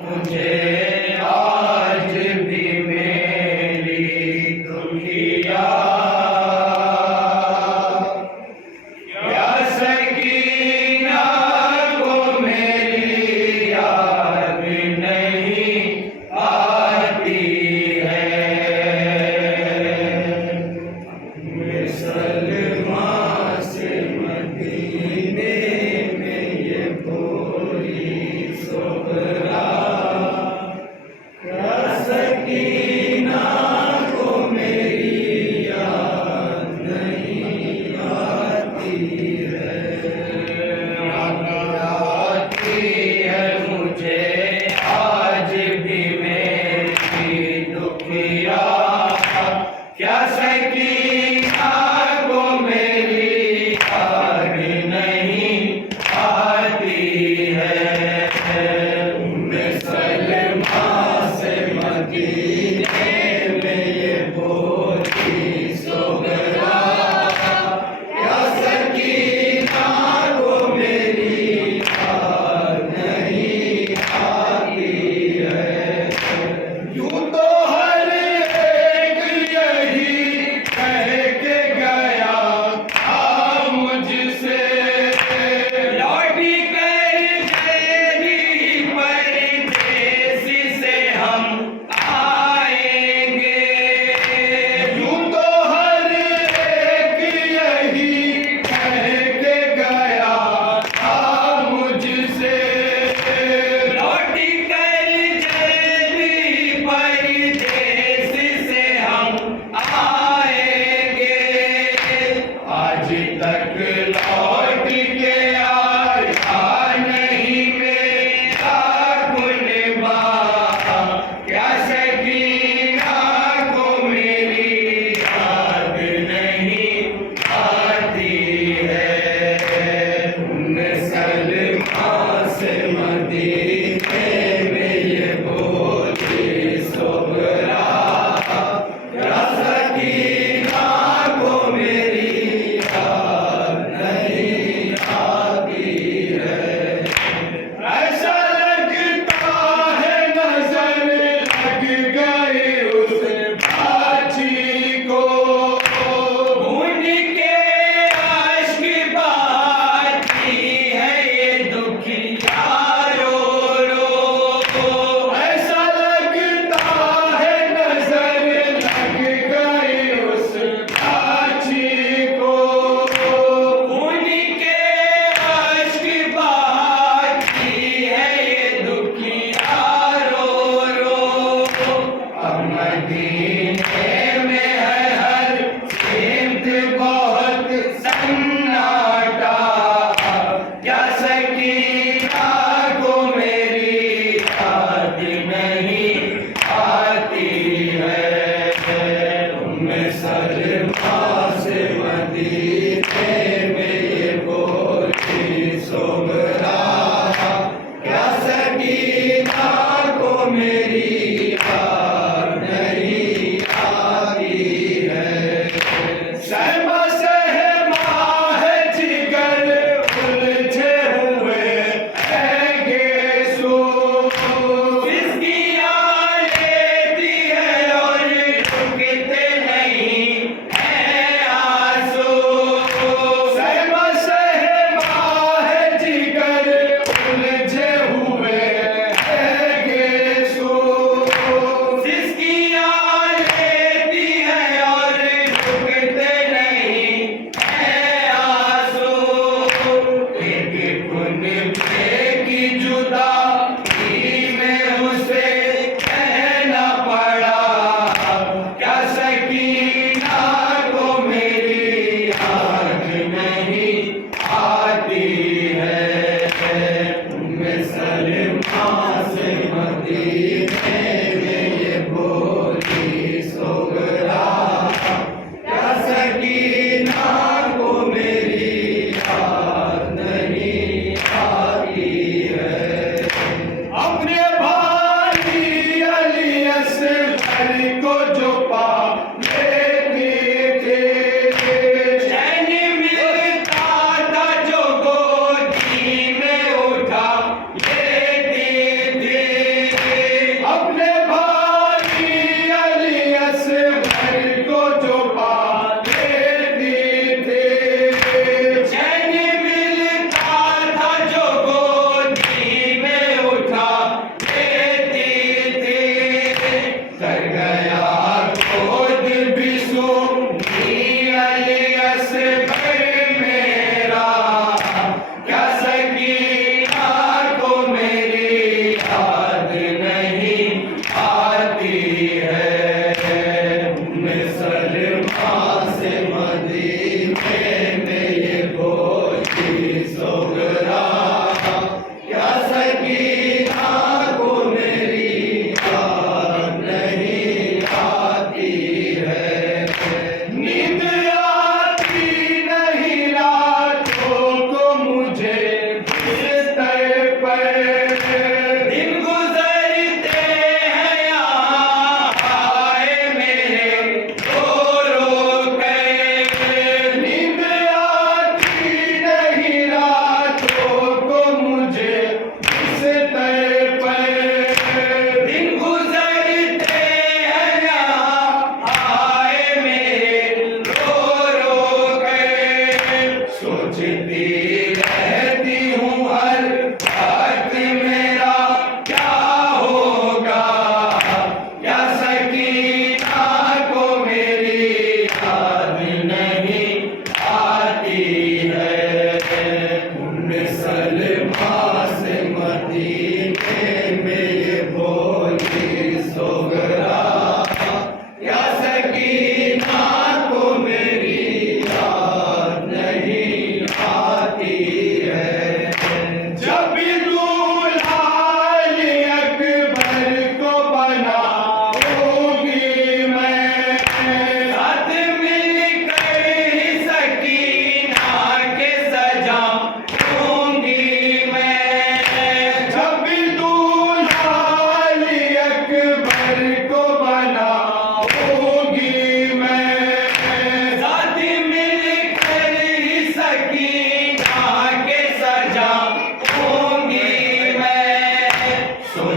मुझे आज भी मेरी तुम्ही याद, या सकीना को मेरी याद नहीं आती है। सलमा से मदीने में ये बोली सोहरा, या सकीना को मेरी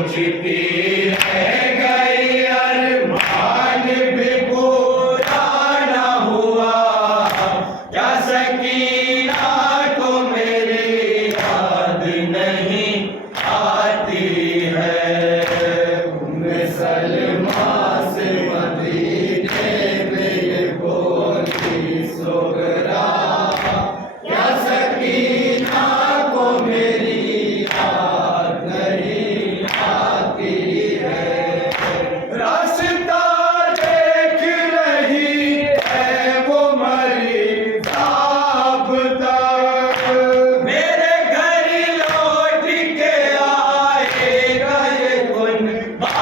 सोचती रह गई अरमान भी पूरा ना हुआ क्या सकीना को मेरी याद नहीं आती है सलमा से मदीने में ये बोली सोगरा क्या सकीना को मेरी याद नहीं आती है रास्ता देख रही है वो मरी ज़ाब्ता मेरे घर लौट के आएगा ये गुनबा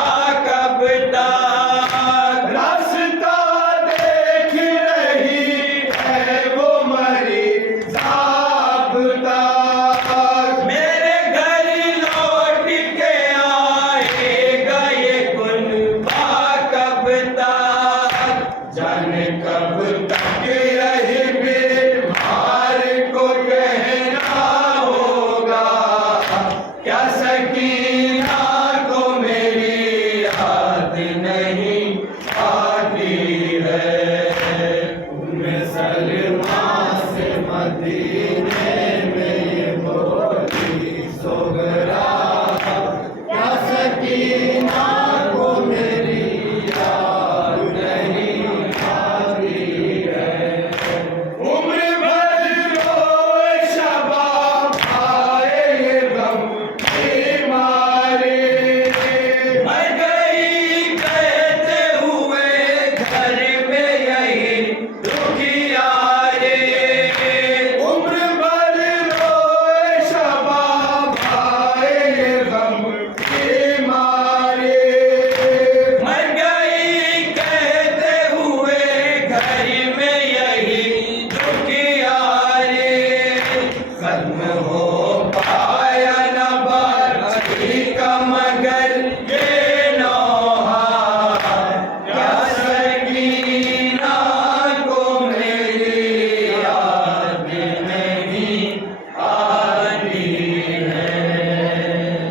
कब तक रास्ता देख रही है वो मरी ज़ाब्ता मेरे घर लौट के आएगा ये गुनबा कब तक जाने कब तक यही बीमार को कहना होगा क्या सकीना को मेरी याद नहीं आती है सलमा से मदीने में ये बोली सोगरा क्या सकीना को मेरी याद नहीं आती है उम्र भर रोए शबाब आए ये गम की मारे मर गई कहते हुए घर में यही दुखिया रे उम्र भर रोए शबाब आए ये गम की मारे मर गई कहते हुए घर में यही दुखिया रे खत्म हो पाया न बात